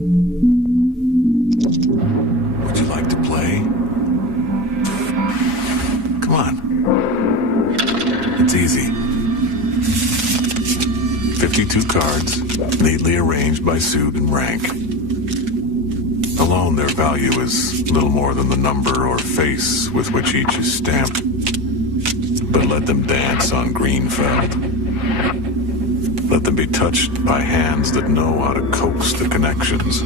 Would you like to play? Come on. It's easy. 52 cards, neatly arranged by suit and rank. Alone, their value is little more than the number or face with which each is stamped. But let them dance on green felt. Let them be touched by hands that know how to coax the connections,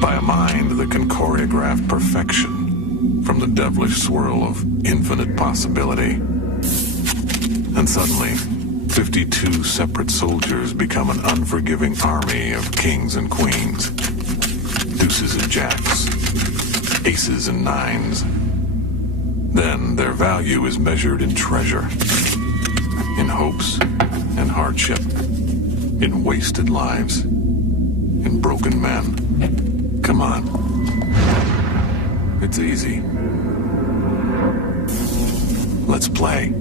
by a mind that can choreograph perfection from the devilish swirl of infinite possibility. And suddenly, 52 separate soldiers become an unforgiving army of kings and queens, deuces and jacks, aces and nines. Then their value is measured in treasure, in hopes and hardship, in wasted lives, in broken men. Come on. It's easy. Let's play.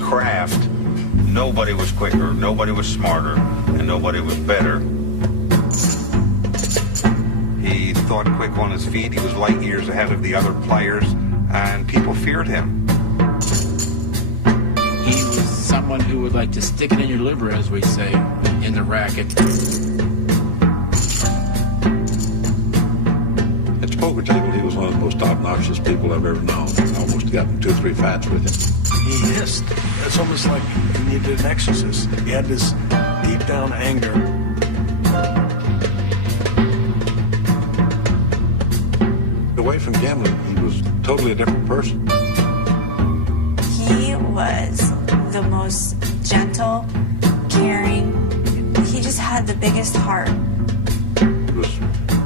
Craft, nobody was quicker, nobody was smarter, and nobody was better. He thought quick on his feet. He was light years ahead of the other players, and people feared him. He was someone who would like to stick it in your liver, as we say, in the racket. At the poker table, he was one of the most obnoxious people I've ever known. I almost got in 2 or 3 fights with him. He hissed. It's almost like he needed an exorcist. He had this deep down anger. Away from gambling, he was totally a different person. He was the most gentle, caring. He just had the biggest heart. He was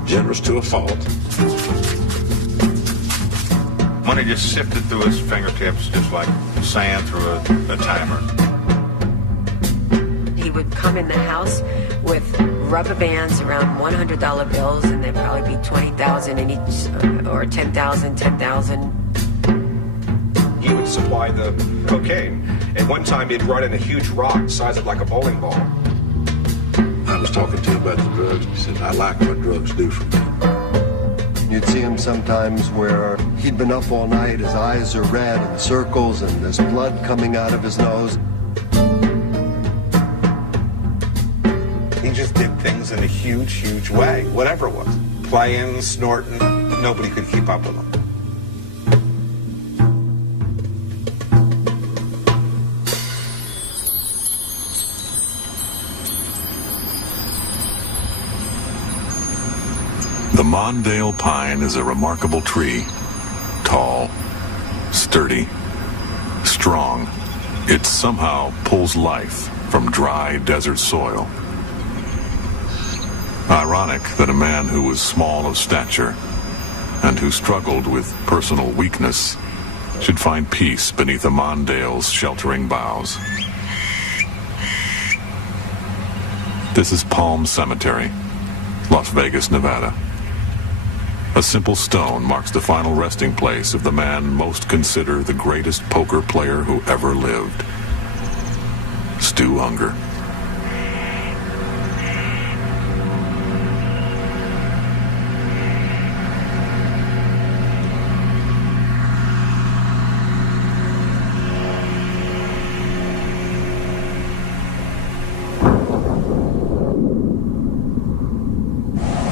generous to a fault. Money just sifted through his fingertips just like sand through a timer. He would come in the house with rubber bands around $100 bills, and there'd probably be 20,000 in each, or 10,000, 10,000. He would supply the cocaine. At one time, he'd run in a huge rock, size it like a bowling ball. I was talking to him about the drugs. He said, I like what drugs do for me. You'd see him sometimes where he'd been up all night, his eyes are red and circles, and there's blood coming out of his nose. He just did things in a huge, huge way, whatever it was. Playing, snorting, nobody could keep up with him. The Mondale pine is a remarkable tree. Tall, sturdy, strong. It somehow pulls life from dry desert soil. Ironic that a man who was small of stature and who struggled with personal weakness should find peace beneath a Mondale's sheltering boughs. This is Palm Cemetery, Las Vegas, Nevada. A simple stone marks the final resting place of the man most considered the greatest poker player who ever lived, Stu Ungar.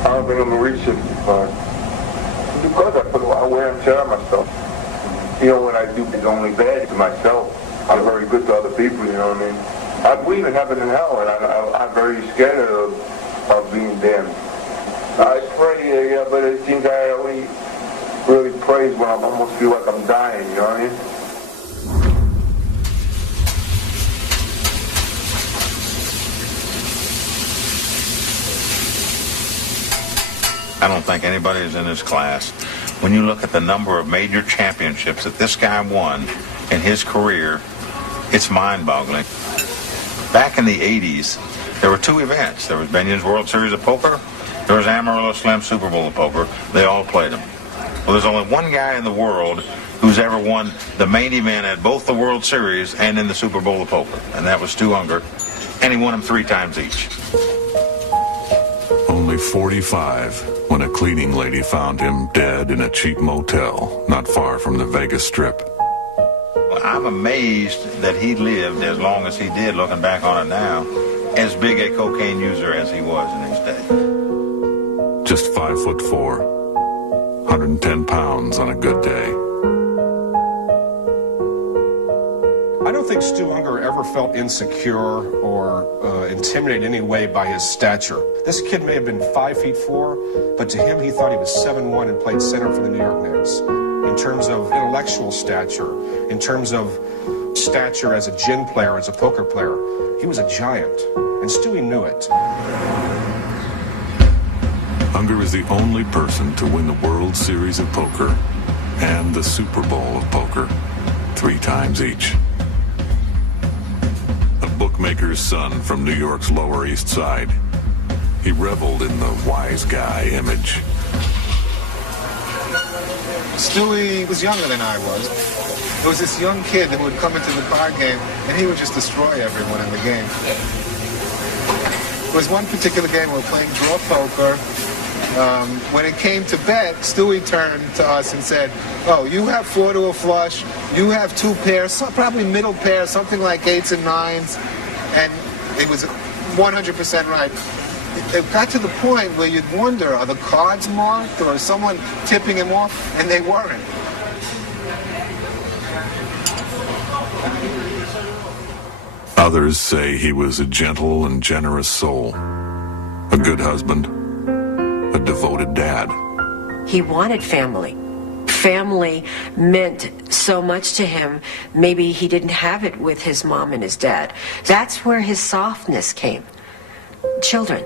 I don't think I'm gonna reach 65. Because I put a lot of wear and tear on myself. You know, when I do it's only bad to myself. I'm very good to other people, you know what I mean? I believe in heaven and hell, and I'm very scared of being damned. I pray, yeah, but it seems I only really praise when I almost feel like I'm dying, you know what I mean? I don't think anybody is in his class. When you look at the number of major championships that this guy won in his career, it's mind-boggling. Back in the 80s, there were 2 events. There was Benion's World Series of Poker. There was Amarillo Slim Super Bowl of Poker. They all played them. Well, there's only one guy in the world who's ever won the main event at both the World Series and in the Super Bowl of poker, and that was Stu Ungar, and he won them 3 times each. Only 45 when a cleaning lady found him dead in a cheap motel not far from the Vegas Strip. Well, I'm amazed that he lived as long as he did, looking back on it now, as big a cocaine user as he was in his day. Just 5'4", 110 pounds on a good day. I don't think Stu Ungar ever felt insecure or intimidated in any way by his stature. This kid may have been 5'4", but to him he thought he was 7'1" and played center for the New York Knicks. In terms of intellectual stature, in terms of stature as a gin player, as a poker player, he was a giant, and Stewie knew it. Ungar is the only person to win the World Series of Poker and the Super Bowl of Poker 3 times each. A bookmaker's son from New York's Lower East Side, he reveled in the wise guy image. Stewie was younger than I was. There was this young kid that would come into the card game, and he would just destroy everyone in the game. There was one particular game we were playing draw poker. When it came to bet, Stewie turned to us and said, "Oh, you have 4 to a flush, you have 2 pairs, probably middle pairs, something like 8s and 9s," and it was 100% right. It got to the point where you'd wonder, are the cards marked or is someone tipping him off? And they weren't. Others say he was a gentle and generous soul, a good husband, a devoted dad. He wanted family. Family meant so much to him. Maybe he didn't have it with his mom and his dad. That's where his softness came. Children.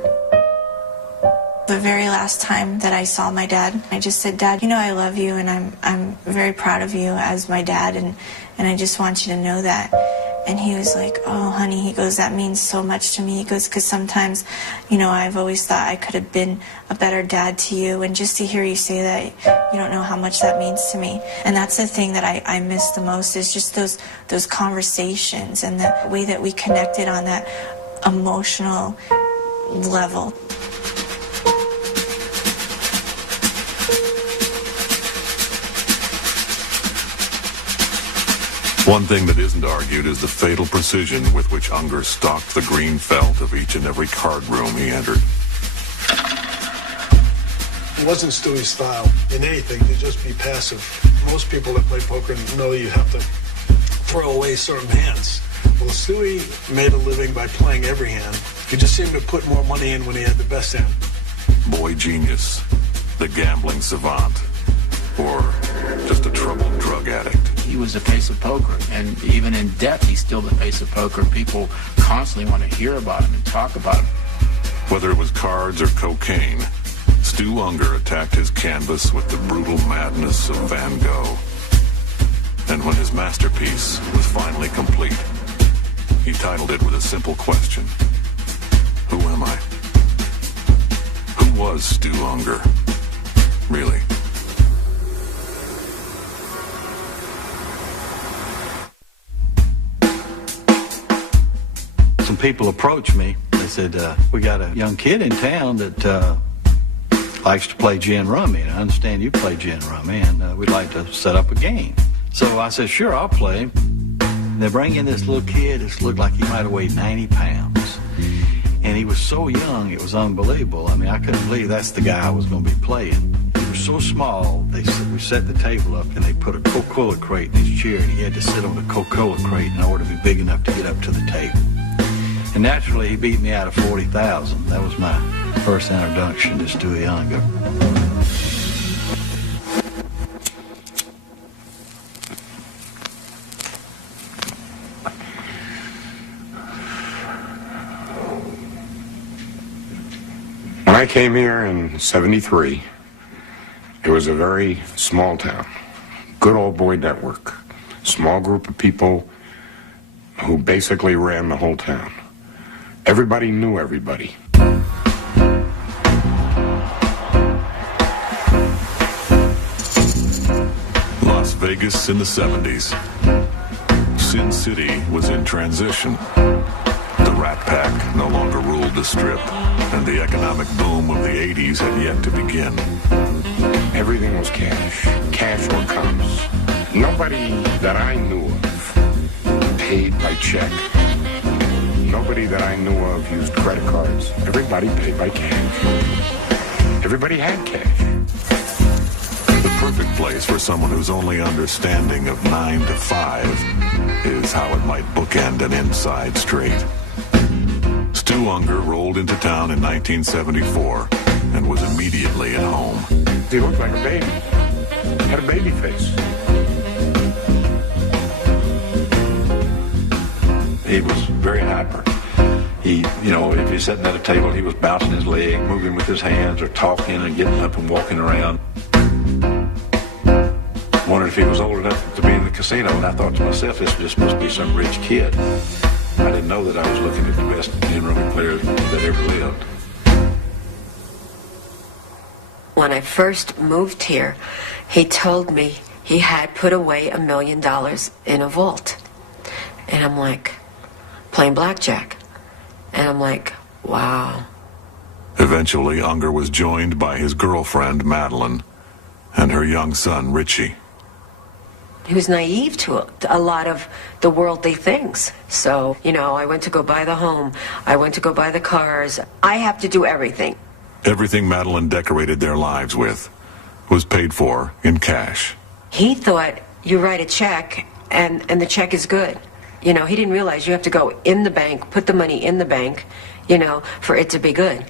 The very last time that I saw my dad, I just said, "Dad, you know I love you and I'm very proud of you as my dad and I just want you to know that." And he was like, "Oh, honey," he goes, "that means so much to me." He goes, "because sometimes, you know, I've always thought I could have been a better dad to you, and just to hear you say that, you don't know how much that means to me." And that's the thing that I miss the most, is just those conversations and the way that we connected on that emotional level. One thing that isn't argued is the fatal precision with which Ungar stalked the green felt of each and every card room he entered. It wasn't Stewie's style in anything to just be passive. Most people that play poker know you have to throw away certain hands. Well, Stewie made a living by playing every hand. He just seemed to put more money in when he had the best hand. Boy genius, the gambling savant, or just a troubled drug addict. He was the face of poker, and even in death, he's still the face of poker. People constantly want to hear about him and talk about him. Whether it was cards or cocaine, Stu Ungar attacked his canvas with the brutal madness of Van Gogh. And when his masterpiece was finally complete, he titled it with a simple question: who am I? Who was Stu Ungar, really? Some people approached me. They said, "We got a young kid in town that likes to play gin rummy, and I understand you play gin rummy, and we'd like to set up a game." So I said, "Sure, I'll play." They bring in this little kid. It looked like he might have weighed 90 pounds. And he was so young, it was unbelievable. I mean, I couldn't believe that's the guy I was going to be playing. He was so small, we set the table up, and they put a Coca-Cola crate in his chair, and he had to sit on the Coca-Cola crate in order to be big enough to get up to the table. And naturally, he beat me out of 40,000. That was my first introduction to Stewie Ungar. When I came here in '73, it was a very small town. Good old boy network. Small group of people who basically ran the whole town. Everybody knew everybody. Las Vegas in the 70s. Sin City was in transition. The Rat Pack no longer ruled the Strip, and the economic boom of the 80s had yet to begin. Everything was cash. Cash or comes. Nobody that I knew of paid by check. Nobody that I knew of used credit cards. Everybody paid by cash. Everybody had cash. The perfect place for someone whose only understanding of 9 to 5 is how it might bookend an inside straight. Stu Ungar rolled into town in 1974 and was immediately at home. He looked like a baby. Had a baby face. He was very hyper. He, if he's sitting at a table, he was bouncing his leg, moving with his hands, or talking and getting up and walking around. Wondered if he was old enough to be in the casino, and I thought to myself, this just must be some rich kid. I didn't know that I was looking at the best gin-rummy player that ever lived. When I first moved here, he told me he had put away $1 million in a vault. And I'm like, playing blackjack. And I'm like, wow. Eventually, Ungar was joined by his girlfriend, Madeline, and her young son, Richie. He was naive to a lot of the worldly things. So, I went to go buy the home. I went to go buy the cars. I have to do everything. Everything Madeline decorated their lives with was paid for in cash. He thought you write a check and the check is good. He didn't realize you have to go in the bank, put the money in the bank, for it to be good.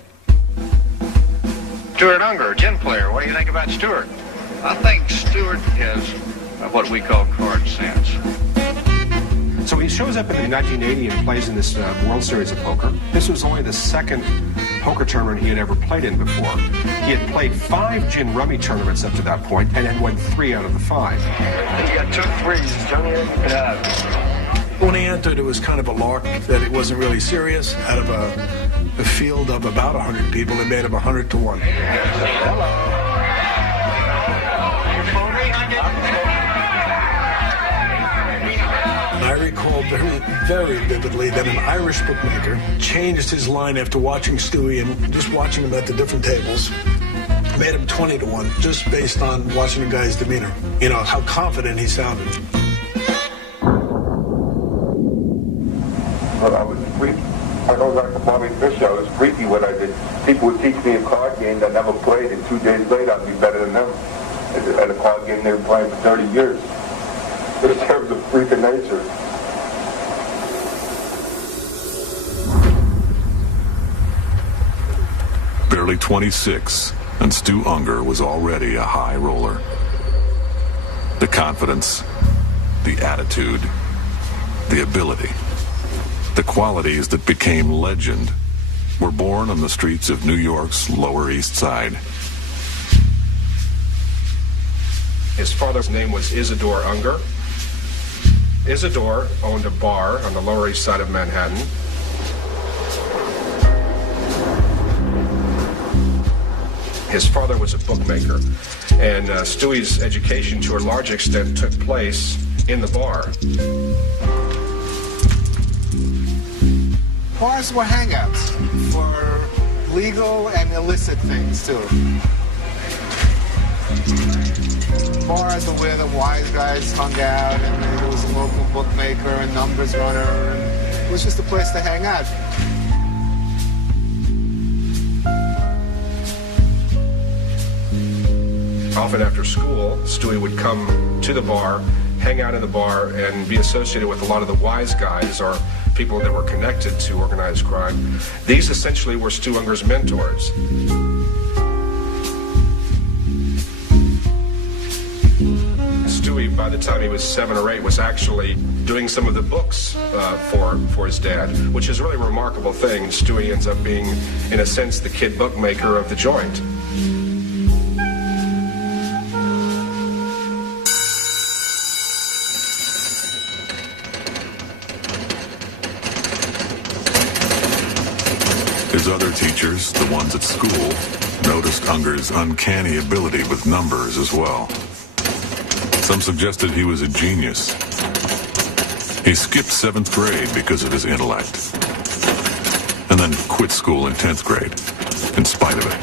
Stuart Ungar, gin player. What do you think about Stuart? I think Stuart has what we call card sense. So he shows up in 1980 and plays in this World Series of Poker. This was only the second poker tournament he had ever played in before. He had played 5 gin rummy tournaments up to that point and had won 3 out of the 5. You got 2 threes, Johnny. Yeah. When he entered, it was kind of a lark, that it wasn't really serious. Out of a field of about 100 people, it made him 100 to 1. And I recall very, very vividly that an Irish bookmaker changed his line after watching Stewie and just watching him at the different tables. Made him 20 to 1, just based on watching the guy's demeanor. How confident he sounded. I was freaky. I know like Bobby Fischer, I was freaky when I did. People would teach me a card game that I never played, and 2 days later I'd be better than them at a card game they were playing for 30 years. In terms of freak of nature. Barely 26, and Stu Ungar was already a high roller. The confidence, the attitude, the ability. The qualities that became legend were born on the streets of New York's Lower East Side. His father's name was Isidore Ungar. Isidore owned a bar on the Lower East Side of Manhattan. His father was a bookmaker, and Stewie's education to a large extent took place in the bar. Bars were hangouts for legal and illicit things, too. Bars were where the wise guys hung out, and there was a local bookmaker and numbers runner, and it was just a place to hang out. Often after school, Stewie would come to the bar, hang out in the bar, and be associated with a lot of the wise guys or people that were connected to organized crime. These essentially were Stu Ungar's mentors. Stewie, by the time he was 7 or 8, was actually doing some of the books for his dad, which is a really remarkable thing. Stewie ends up being, in a sense, the kid bookmaker of the joint. His other teachers, the ones at school, noticed Ungar's uncanny ability with numbers as well. Some suggested he was a genius. He skipped 7th grade because of his intellect, and then quit school in 10th grade, in spite of it.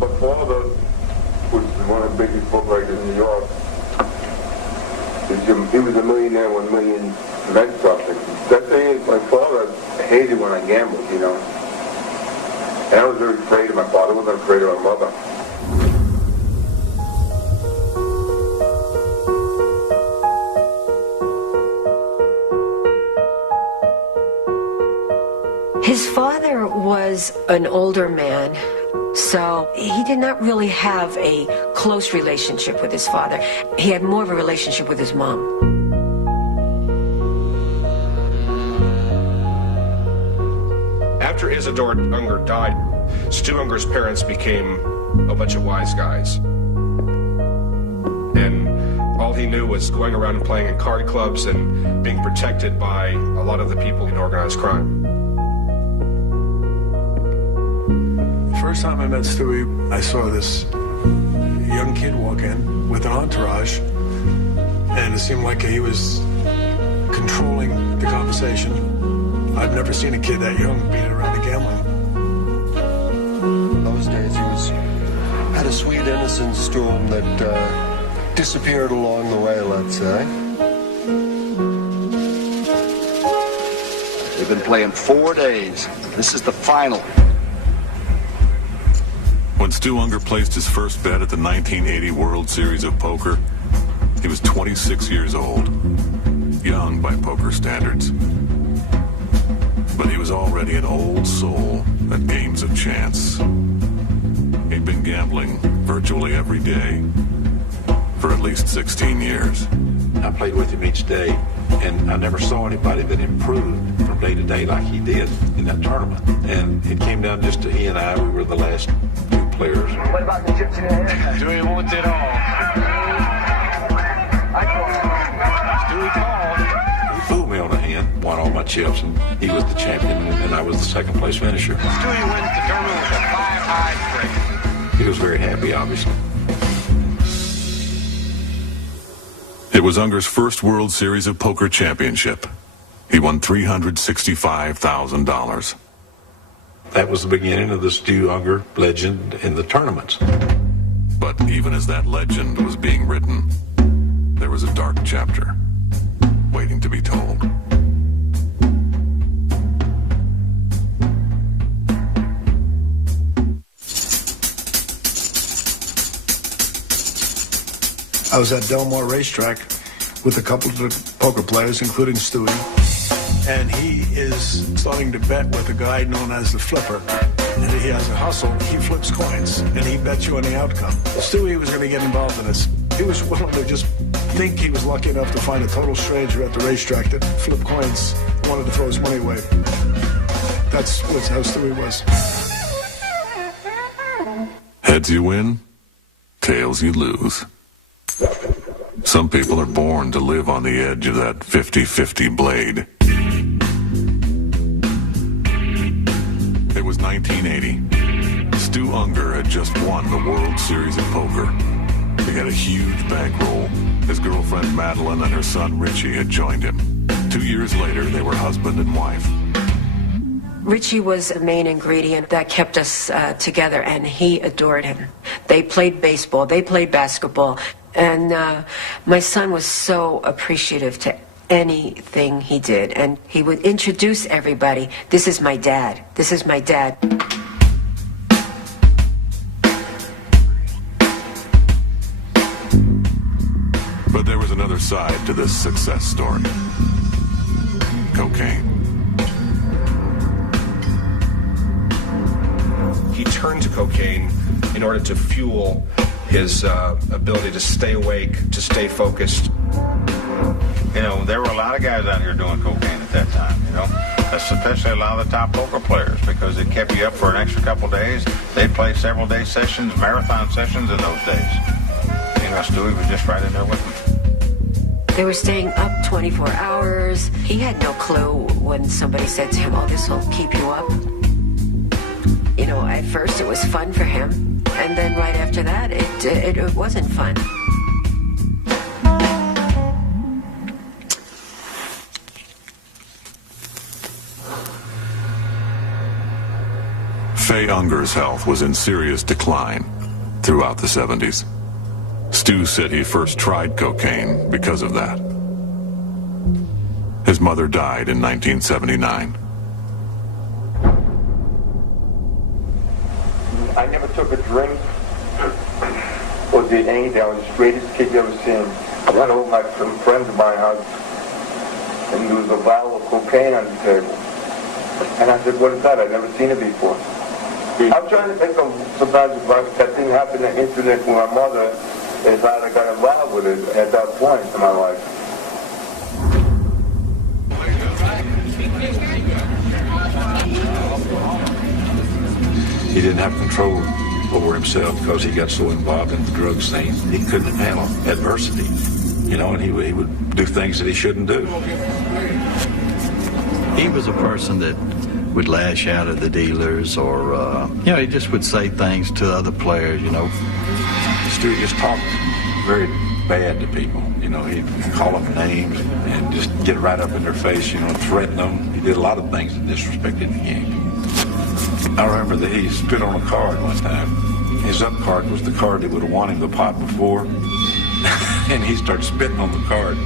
My father was one of the biggest book writers in New York. He was a millionaire, 1 million event stuff. That thing is, my father hated when I gambled, you know. And I was very afraid of my father. I wasn't afraid of my mother. His father was an older man, so he did not really have a close relationship with his father. He had more of a relationship with his mom. After Isidore Ungar died, Stu Ungar's parents became a bunch of wise guys. And all he knew was going around and playing in card clubs and being protected by a lot of the people in organized crime. The first time I met Stewie, I saw this young kid walk in with an entourage, and it seemed like he was controlling the conversation. I've never seen a kid that young being around the gambling. In those days, he had a sweet innocence to him that disappeared along the way, let's say. We've been playing 4 days. This is the final. When Stu Ungar placed his first bet at the 1980 World Series of Poker, he was 26 years old, young by poker standards. But he was already an old soul at games of chance. He'd been gambling virtually every day for at least 16 years. I played with him each day, and I never saw anybody that improved from day to day like he did in that tournament. And it came down just to he and I. We were the last two players. What about the chips in your hand? Stewie wants it all. Stewie called. He fooled me on a hand, won all my chips, and he was the champion, and I was the second place finisher. Stewie wins the tournament with a 5-high straight. He was very happy, obviously. It was Ungar's first World Series of Poker championship. He won $365,000. That was the beginning of the Stu Ungar legend in the tournaments. But even as that legend was being written, there was a dark chapter waiting to be told. I was at Delmar Racetrack with a couple of the poker players, including Stewie, and he is starting to bet with a guy known as the Flipper. And he has a hustle. He flips coins, and he bets you on the outcome. Stewie was going to get involved in this. He was willing to just think he was lucky enough to find a total stranger at the racetrack that flipped coins, wanted to throw his money away. That's how Stewie was. Heads you win, tails you lose. Some people are born to live on the edge of that 50-50 blade. It was 1980. Stu Ungar had just won the World Series of Poker. He had a huge bankroll. His girlfriend Madeline and her son Richie had joined him. 2 years later, they were husband and wife. Richie was a main ingredient that kept us together, and he adored him. They played baseball, they played basketball, and my son was so appreciative to anything he did, and he would introduce everybody. This is my dad. This is my dad. But there was another side to this success story. Cocaine. He turned to cocaine in order to fuel his ability to stay awake, to stay focused. You know, there were a lot of guys out here doing cocaine at that time, you know, especially a lot of the top poker players, because it kept you up for an extra couple days. They'd play several day sessions, marathon sessions in those days. You know, Stewie was just right in there with them. They were staying up 24 hours. He had no clue when somebody said to him, "Oh, this will keep you up." You know, at first it was fun for him, and then right after that, it wasn't fun. Faye Ungar's health was in serious decline throughout the 70s. Stu said he first tried cocaine because of that. His mother died in 1979. I never took a drink or did anything. I was the straightest kid you ever seen. I went over my some friends of mine house, and there was a bottle of cocaine on the table. And I said, what is that? I've never seen it before. I'm trying to think of sometimes if that thing happened on the internet with my mother, is how I got involved with it at that point in my life. He didn't have control over himself because he got so involved in the drug scene. He couldn't handle adversity, you know, and he would do things that he shouldn't do. He was a person that would lash out at the dealers, or, you know, he just would say things to other players, you know. Stu just talked very bad to people. You know, he'd call them names and just get right up in their face, you know, and threaten them. He did a lot of things that disrespected the game. I remember that he spit on a card one time. His up card was the card that would have won him the pot before. And he started spitting on the card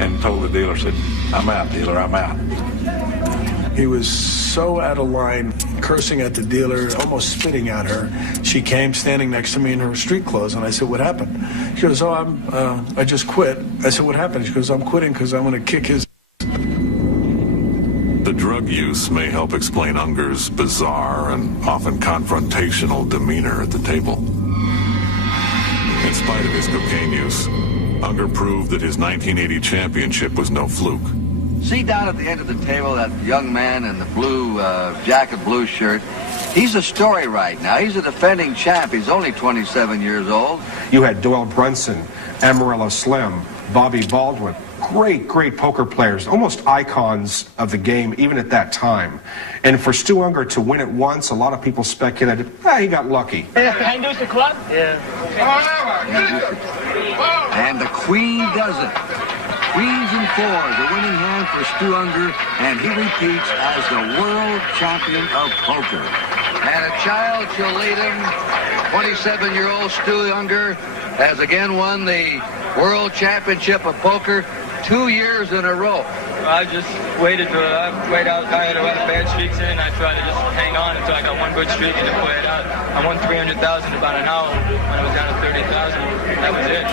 and told the dealer, said, I'm out, dealer, I'm out. He was so out of line, cursing at the dealer, almost spitting at her. She came standing next to me in her street clothes, and I said, what happened? She goes, oh, I just quit. I said, what happened? She goes, I'm quitting because I'm going to kick his... The drug use may help explain Ungar's bizarre and often confrontational demeanor at the table. In spite of his cocaine use, Ungar proved that his 1980 championship was no fluke. See down at the end of the table that young man in the blue jacket, blue shirt. He's a story right now. He's a defending champ. He's only 27 years old. You had Doyle Brunson, Amarillo Slim, Bobby Baldwin. Great poker players, almost icons of the game, even at that time. And for Stu Ungar to win it once, a lot of people speculated, he got lucky. Induce the club? Yeah. And the queen does it. Queens and fours, a winning hand for Stu Ungar, and he repeats as the world champion of poker. And a child shall lead him. 27-year-old Stu Ungar has again won the world championship of poker 2 years in a row. I just waited till I had a lot of bad streaks in, and I tried to just hang on until I got one good streak and just play it out. I won $300,000 about an hour when I was down to $30,000. That was it.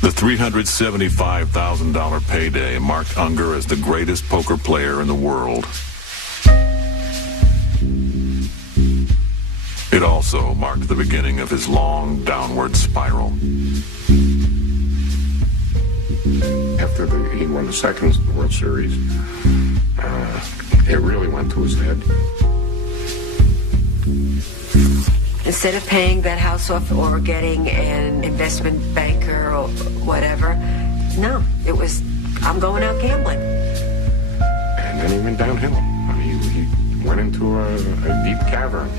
The $375,000 payday marked Ungar as the greatest poker player in the world. It also marked the beginning of his long downward spiral. After he won the second World Series, it really went to his head. Instead of paying that house off or getting an investment banker or whatever, no, it was, I'm going out gambling. And then he went downhill. I mean, he went into a deep cavern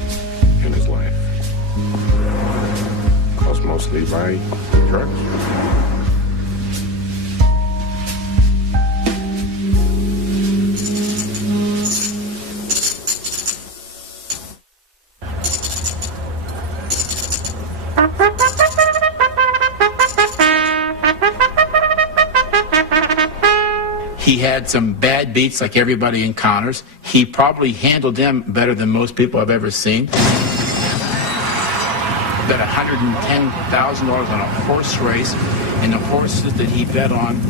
in his life, caused mostly by drugs. He had some bad beats like everybody encounters. He probably handled them better than most people I've ever seen. Bet $110,000 on a horse race, and the horses that he bet on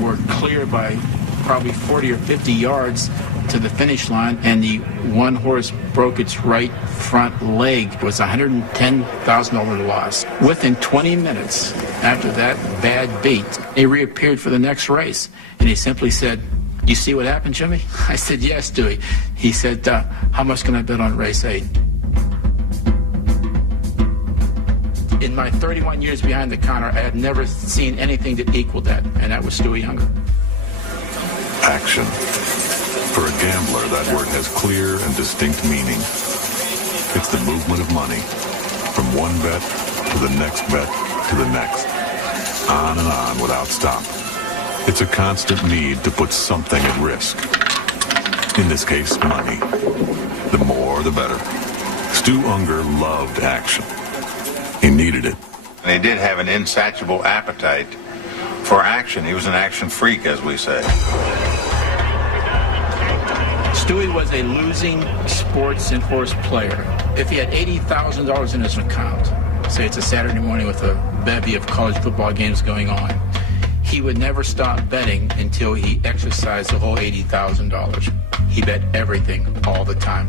were clear by probably 40 or 50 yards to the finish line, and the one horse broke its right front leg. It was a $110,000 loss. Within 20 minutes after that bad beat, he reappeared for the next race, and he simply said, "You see what happened, Jimmy?" I said, "Yes, Dewey." He said, "How much can I bet on race 8?" In my 31 years behind the counter, I had never seen anything that equaled that, and that was Stewie Ungar. Action. For a gambler, that word has clear and distinct meaning. It's the movement of money from one bet to the next bet to the next. On and on without stop. It's a constant need to put something at risk. In this case, money. The more, the better. Stu Ungar loved action. He needed it. And he did have an insatiable appetite for action. He was an action freak, as we say. Stewie was a losing sports and horse player. If he had $80,000 in his account, say it's a Saturday morning with a bevy of college football games going on, he would never stop betting until he exercised the whole $80,000. He bet everything all the time.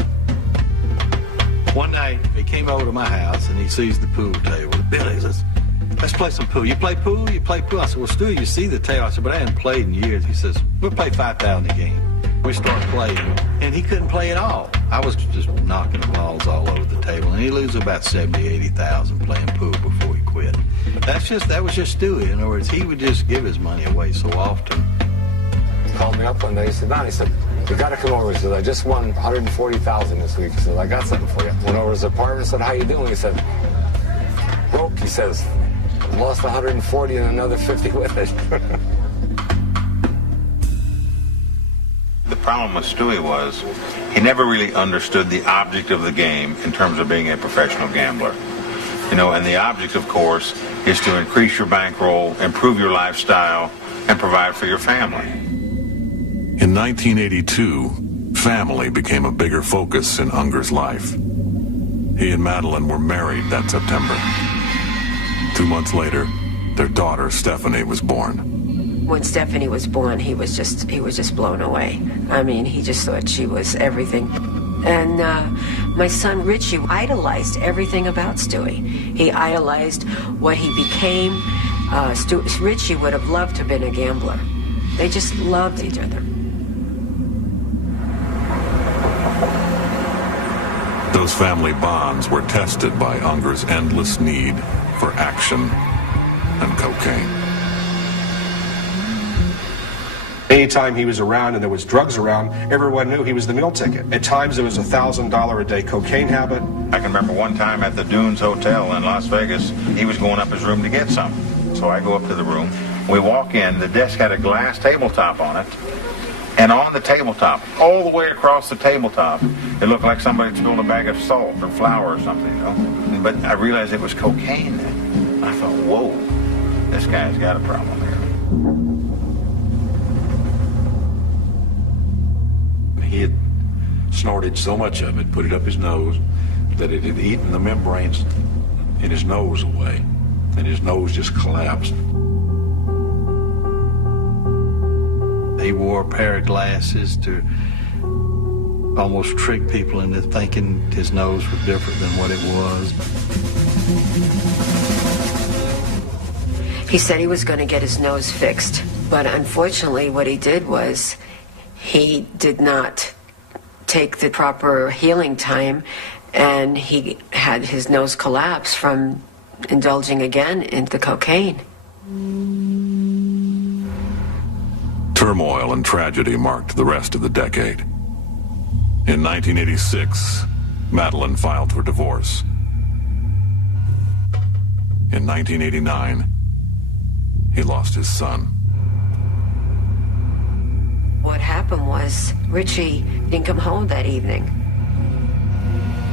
One night, he came over to my house and he sees the pool table. Billy says, let's play some pool. You play pool? You play pool? I said, well, Stu, you see the table. I said, but I hadn't played in years. He says, we'll play 5,000 a game. We start playing, and he couldn't play at all. I was just knocking the balls all over the table, and he loses about 70, 80,000 playing pool before he quit. That was just Stewie. In other words, he would just give his money away so often. He called me up one day. He said, Don, he said, you got to come over. He said, I just won $140,000 this week. He said, I got something for you. Went over to his apartment. Said, how you doing? He said, broke. He says, lost 140 and another 50 with it. The problem with Stewie was he never really understood the object of the game in terms of being a professional gambler. You know, and the object, of course, is to increase your bankroll, improve your lifestyle, and provide for your family. In 1982, family became a bigger focus in Ungar's life. He and Madeline were married that September. 2 months later, their daughter, Stephanie, was born. When Stephanie was born, he was just blown away. I mean, he just thought she was everything. And my son Richie idolized everything about Stewie. He idolized what he became. Richie would have loved to have been a gambler. They just loved each other. Those family bonds were tested by Ungar's endless need for action and cocaine. Anytime he was around and there was drugs around, everyone knew he was the meal ticket. At times there was a $1,000 a day cocaine habit. I can remember one time at the Dunes Hotel in Las Vegas, he was going up his room to get some. So I go up to the room. We walk in, the desk had a glass tabletop on it. And on the tabletop, all the way across the tabletop, it looked like somebody spilled a bag of salt or flour or something, you know. But I realized it was cocaine then. I thought, whoa, this guy's got a problem here. He had snorted so much of it, put it up his nose, that it had eaten the membranes in his nose away, and his nose just collapsed. He wore a pair of glasses to almost trick people into thinking his nose was different than what it was. He said he was going to get his nose fixed, but unfortunately what he did was he did not take the proper healing time, and he had his nose collapse from indulging again into cocaine. Turmoil and tragedy marked the rest of the decade. In 1986, Madeline filed for divorce. In 1989, he lost his son. What happened was Richie didn't come home that evening.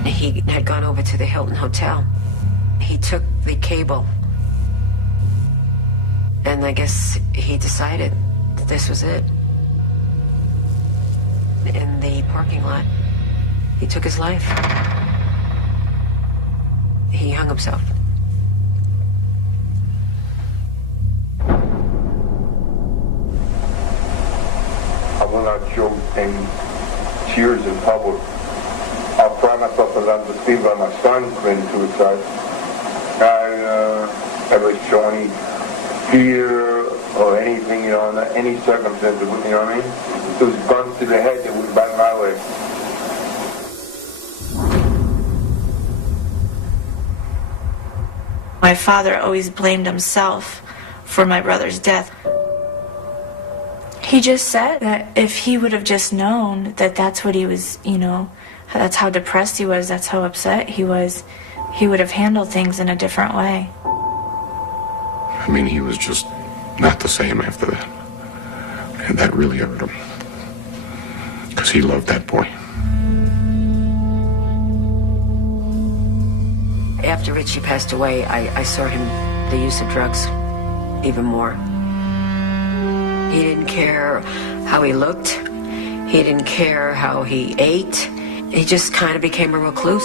He had gone over to the Hilton Hotel. He took the cable, and I guess he decided that this was it. In the parking lot, he took his life. He hung himself. I will not show any tears in public. I'll try myself as I'm deceived by my son committing suicide. I never show any fear or anything, you know, under any circumstance, you know what I mean? It was guns to the head that was back my way. My father always blamed himself for my brother's death. He just said that if he would have just known that that's what he was, you know, that's how depressed he was, that's how upset he was, he would have handled things in a different way. I mean, he was just not the same after that. And that really hurt him. Because he loved that boy. After Richie passed away, I saw him, the use of drugs, even more. He didn't care how he looked. He didn't care how he ate. He just kind of became a recluse.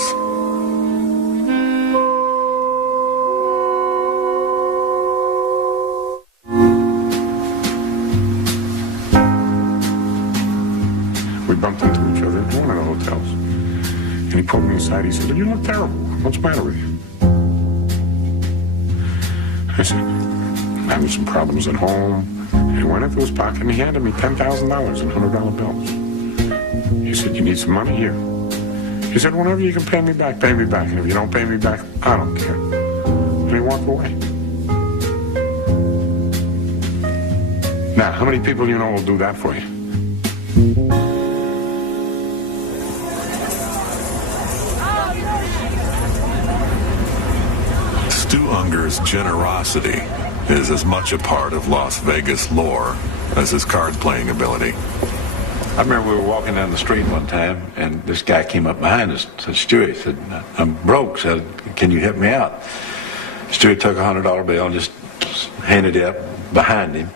We bumped into each other at one of the hotels. And he pulled me aside. He said, "You look terrible. What's the matter with you?" I said, "I'm having some problems at home." And he went into his pocket and he handed me $10,000 in $100 bills. He said, "You need some money? Here." He said, "Whenever you can pay me back, pay me back. And if you don't pay me back, I don't care." And he walked away. Now, how many people you know will do that for you? Stu Ungar's generosity is as much a part of Las Vegas lore as his card-playing ability. I remember we were walking down the street one time, and this guy came up behind us, said, "Stewie," said, "I'm broke," said, "Can you help me out?" Stewie took a $100 bill and just handed it up behind him,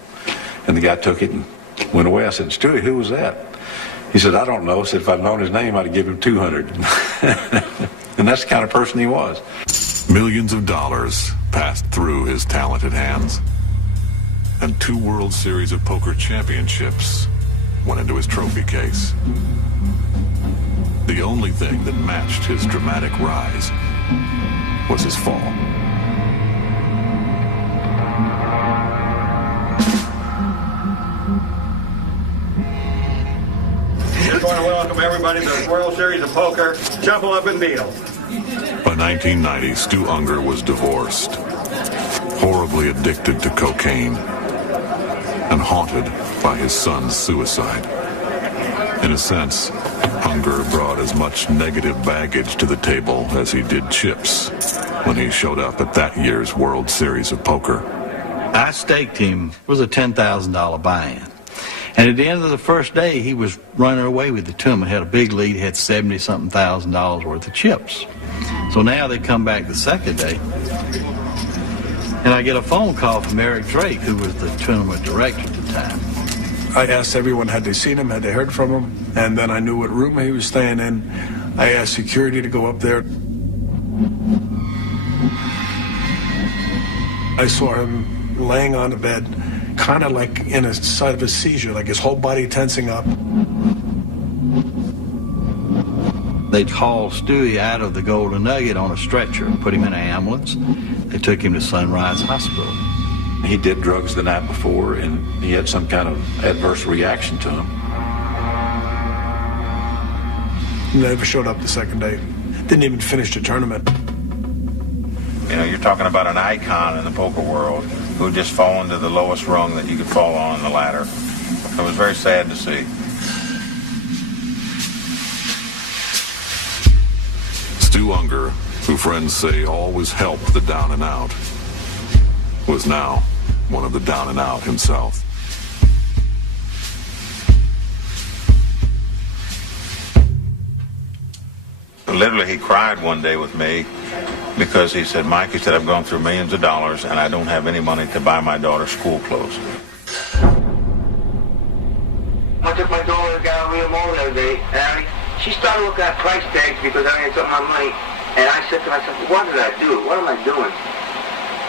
and the guy took it and went away. I said, "Stewie, who was that?" He said, "I don't know." I said, "If I'd known his name, I'd have given him 200. And that's the kind of person he was. Millions of dollars passed through his talented hands, and 2 World Series of Poker championships went into his trophy case. The only thing that matched his dramatic rise was his fall. Just want to welcome everybody to the World Series of Poker. Shuffle up and deal. By 1990, Stu Ungar was divorced, horribly addicted to cocaine, and haunted by his son's suicide. In a sense, Ungar brought as much negative baggage to the table as he did chips when he showed up at that year's World Series of Poker. I staked him. It was a $10,000 buy-in. And at the end of the first day, he was running away with the tournament. He had a big lead. He had $70-something thousand worth of chips. So now they come back the second day, and I get a phone call from Eric Drake, who was the tournament director at the time. I asked everyone, had they seen him, had they heard from him, and then I knew what room he was staying in. I asked security to go up there. I saw him laying on the bed, kind of like in a side of a seizure, like his whole body tensing up. They hauled Stewie out of the Golden Nugget on a stretcher and put him in an ambulance. They took him to Sunrise Hospital. He did drugs the night before, and he had some kind of adverse reaction to them. Never showed up the second day. Didn't even finish the tournament. You know, you're talking about an icon in the poker world who just fallen to the lowest rung that you could fall on the ladder. It was very sad to see. Stu Ungar, who friends say always helped the down and out, was now one of the down and out himself. Literally, he cried one day with me because he said, "Mike," he said, "I've gone through millions of dollars and I don't have any money to buy my daughter's school clothes." I took my daughter to the gallery mall the other day, and she started looking at price tags because I had some of my money. And I said to myself, what did I do? What am I doing?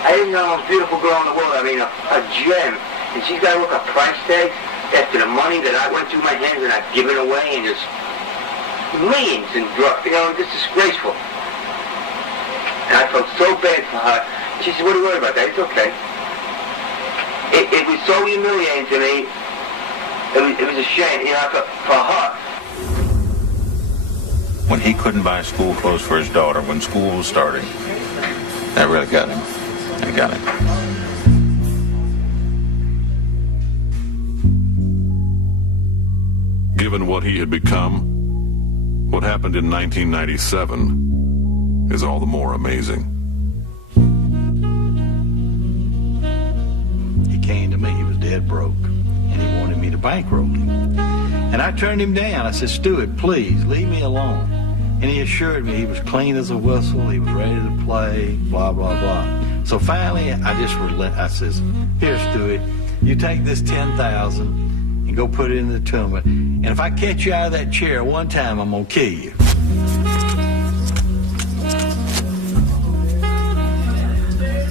I didn't know the most beautiful girl in the world. I mean, a gem. And she's got to look at price tags after the money that I went through my hands and I've given away and just millions in drugs. You know, just disgraceful. And I felt so bad for her. She said, what are you worried about that? It's okay. It was so humiliating to me. It was a shame, you know, for her. When he couldn't buy school clothes for his daughter when school was starting, that really got him. It got him. given what he had become, what happened in 1997 is all the more amazing. He came to me, he was dead broke, and he wanted me to bankroll him. And I turned him down. I said, Stuart, please, leave me alone. And he assured me he was clean as a whistle, he was ready to play, blah, blah, blah. So finally, I just I says, here, Stuart, you take this $10,000 and go put it in the tournament. And if I catch you out of that chair one time, I'm going to kill you.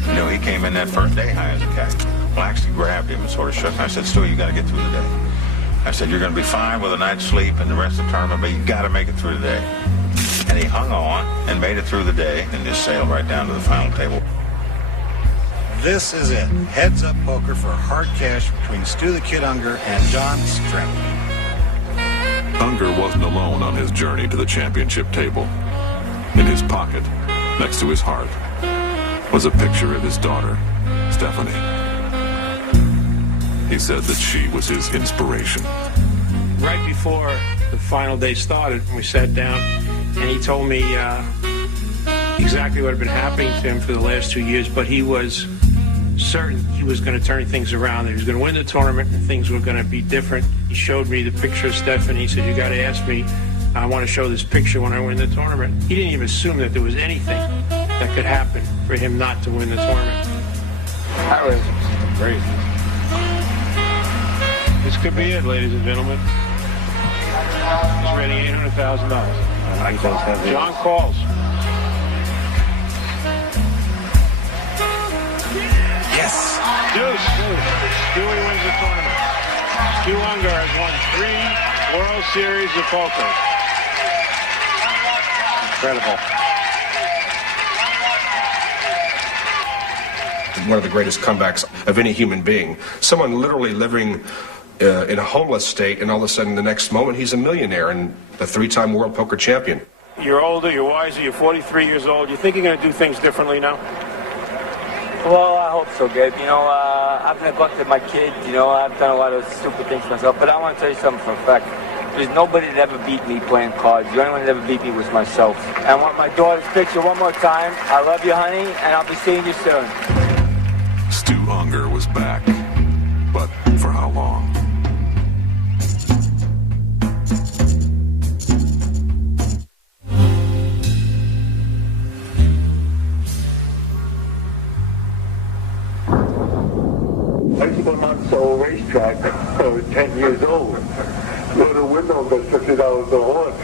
You know, he came in that first day high as a kite. Well, I actually grabbed him and sort of shook him. I said, Stu, you got to get through the day. I said, you're going to be fine with a night's sleep and the rest of the tournament, but you got to make it through the day. And he hung on and made it through the day and just sailed right down to the final table. This is it. Heads-up poker for hard cash between Stu the Kid Ungar and John Stremp. Ungar wasn't alone on his journey to the championship table. In his pocket, next to his heart, was a picture of his daughter, Stephanie. He said that she was his inspiration. Right before the final day started, we sat down, and he told me exactly what had been happening to him for the last 2 years, but he was certain he was going to turn things around, that he was going to win the tournament and things were going to be different. He showed me the picture of Stephanie. He said, you got to ask me, I want to show this picture when I win the tournament. He didn't even assume that there was anything that could happen for him not to win the tournament. That was crazy. This could be it, ladies and gentlemen. He's ready $800,000. John calls. Yes. Stewie wins the tournament. Stu Ungar has won 3 World Series of poker. One of the greatest comebacks of any human being. Someone literally living in a homeless state, and all of a sudden the next moment he's a millionaire and a 3-time world poker champion. You're older, you're wiser, you're 43 years old. You think you're going to do things differently now? Well, I hope so, Gabe. You know, I've neglected my kids. You know, I've done a lot of stupid things myself. But I want to tell you something for a fact. There's nobody that ever beat me playing cards. The only one that ever beat me was myself. And I want my daughter's picture one more time. I love you, honey, and I'll be seeing you soon. Stu Ungar was back, but for how long? I used to go down to the old racetrack when I was 10 years old. Go to the window and bet $50 a horse.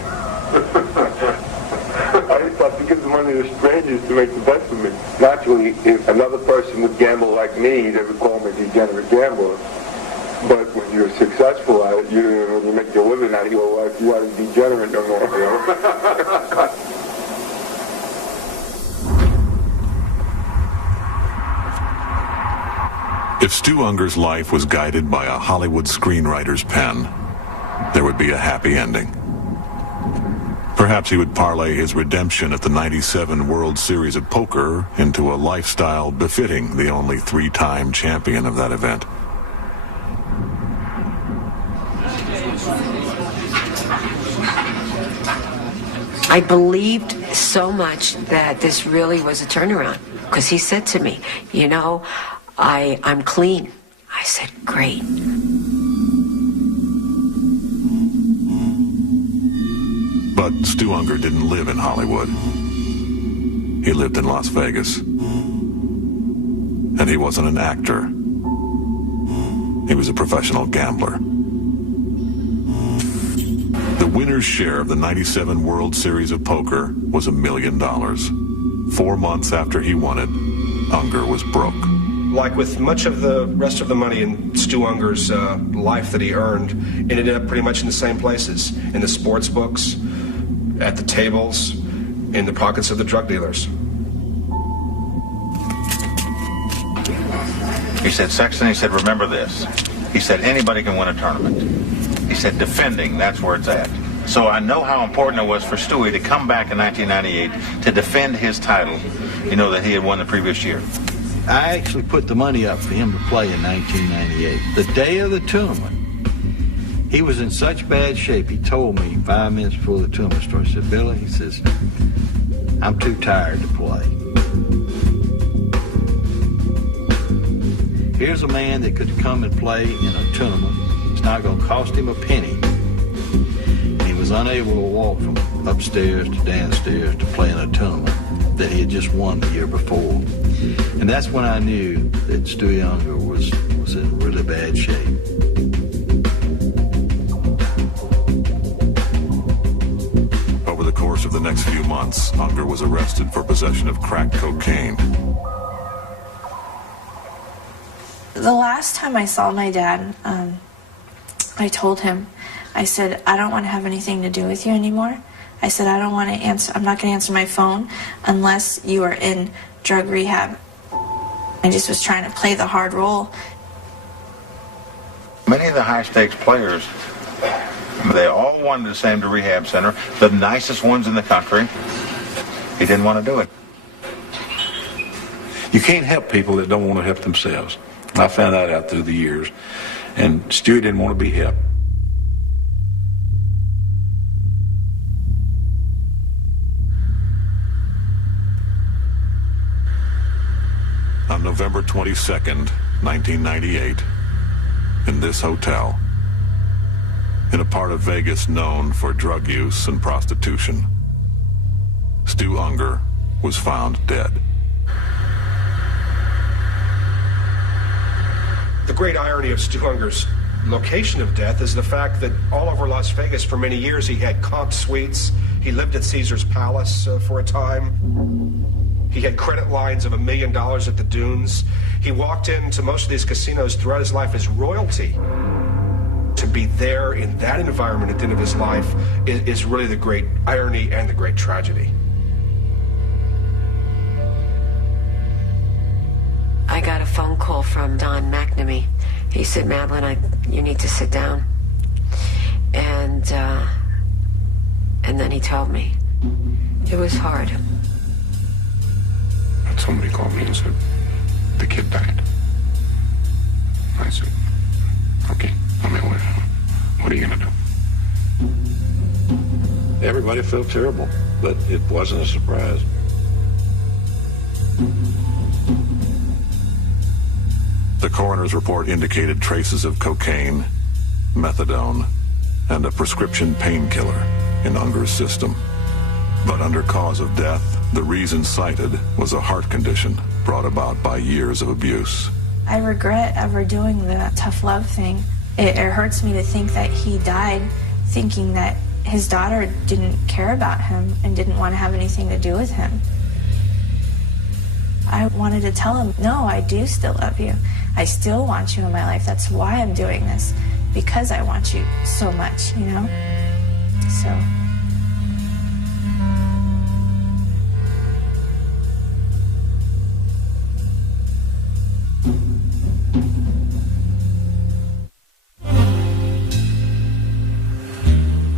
I used to have to give the money to strangers to make the bets with me. Naturally, if another person would gamble like me, they would call me a degenerate gambler. But when you're successful at it, when you make your living at it, you go, well, you are a degenerate no more. You know? If Stu Ungar's life was guided by a Hollywood screenwriter's pen, there would be a happy ending. Perhaps he would parlay his redemption at the '97 World Series of Poker into a lifestyle befitting the only 3-time champion of that event. I believed so much that this really was a turnaround, because he said to me, you know, I'm clean. I said, great. But Stu Ungar didn't live in Hollywood. He lived in Las Vegas. And he wasn't an actor. He was a professional gambler. The winner's share of the '97 World Series of Poker was $1 million. 4 months after he won it, Ungar was broke. Like with much of the rest of the money in Stu Ungar's life that he earned, it ended up pretty much in the same places. In the sports books, at the tables, in the pockets of the drug dealers. He said, Sexton, he said, remember this. He said, anybody can win a tournament. He said, defending, that's where it's at. So I know how important it was for Stewie to come back in 1998 to defend his title, you know, that he had won the previous year. I actually put the money up for him to play in 1998. The day of the tournament, He was in such bad shape, he told me 5 minutes before the tournament started, he said, Billy, he says, I'm too tired to play. Here's a man that could come and play in a tournament. It's not going to cost him a penny. And he was unable to walk from upstairs to downstairs to play in a tournament that he had just won the year before. And that's when I knew that Stu Ungar was in really bad shape. Over the course of the next few months, Ungar was arrested for possession of crack cocaine. The last time I saw my dad, I told him, I said, I don't want to have anything to do with you anymore. I said, I don't want to answer, I'm not going to answer my phone unless you are in drug rehab. I just was trying to play the hard role. Many of the high-stakes players, they all wanted to send him to rehab center, the nicest ones in the country. He didn't want to do it. You can't help people that don't want to help themselves. I found that out through the years. And Stewie didn't want to be helped. On November 22nd, 1998, in this hotel, in a part of Vegas known for drug use and prostitution, Stu Ungar was found dead. The great irony of Stu Ungar's location of death is the fact that all over Las Vegas for many years he had comp suites. He lived at Caesar's Palace for a time. He had credit lines of $1 million at the Dunes. He walked into most of these casinos throughout his life as royalty. To be there in that environment at the end of his life is really the great irony and the great tragedy. I got a phone call from Don McNamee. He said, Madeline, you need to sit down. And then he told me. It was hard. Somebody called me and said, the kid died. I said, okay, I mean, what are you going to do? Everybody felt terrible, but it wasn't a surprise. The coroner's report indicated traces of cocaine, methadone, and a prescription painkiller in Ungar's system. But under cause of death, the reason cited was a heart condition brought about by years of abuse. I regret ever doing the tough love thing. It hurts me to think that he died thinking that his daughter didn't care about him and didn't want to have anything to do with him. I wanted to tell him, no, I do still love you. I still want you in my life. That's why I'm doing this, because I want you so much, you know? So...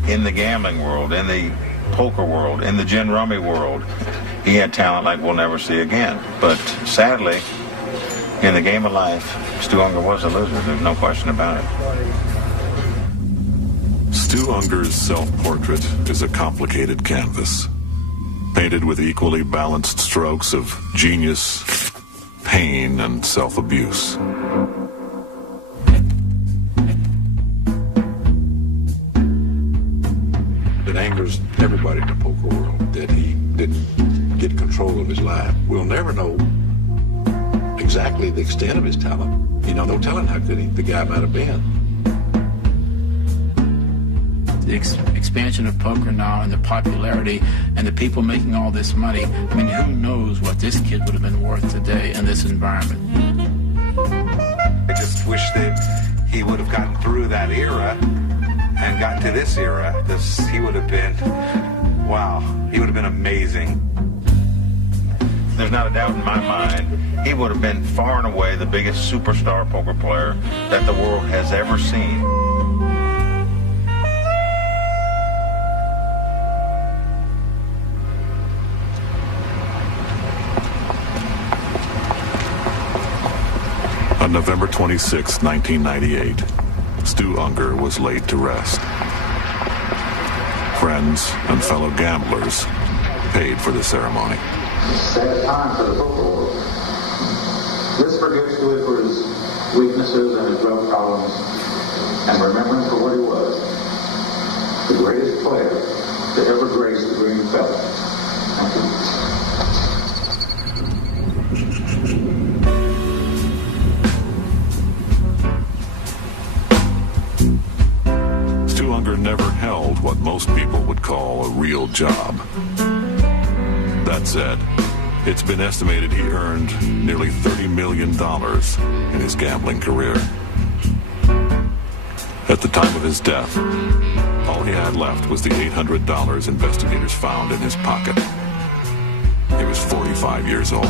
In the gambling world, in the poker world, in the gin rummy world, he had talent like we'll never see again. But sadly, in the game of life, Stu Ungar was a loser. There's no question about it. Stu Ungar's self-portrait is a complicated canvas, painted with equally balanced strokes of genius, pain, and self-abuse. It angers everybody in the poker world that he didn't get control of his life. We'll never know exactly the extent of his talent. You know, no telling how good the guy might have been. The expansion of poker now and the popularity and the people making all this money, I mean, who knows what this kid would have been worth today in this environment. I just wish that he would have gotten through that era and gotten to this era. He would have been, wow, he would have been amazing. There's not a doubt in my mind, he would have been far and away the biggest superstar poker player that the world has ever seen. On November 26, 1998, Stu Ungar was laid to rest. Friends and fellow gamblers paid for the ceremony. Sad time for the poker world. This forgives Stu for his weaknesses and his drug problems, and remember him for what he was, the greatest player to ever grace the green felt. Thank you. Never held what most people would call a real job. That said, it's been estimated he earned nearly $30 million in his gambling career. At the time of his death, all he had left was the $800 investigators found in his pocket. He was 45 years old.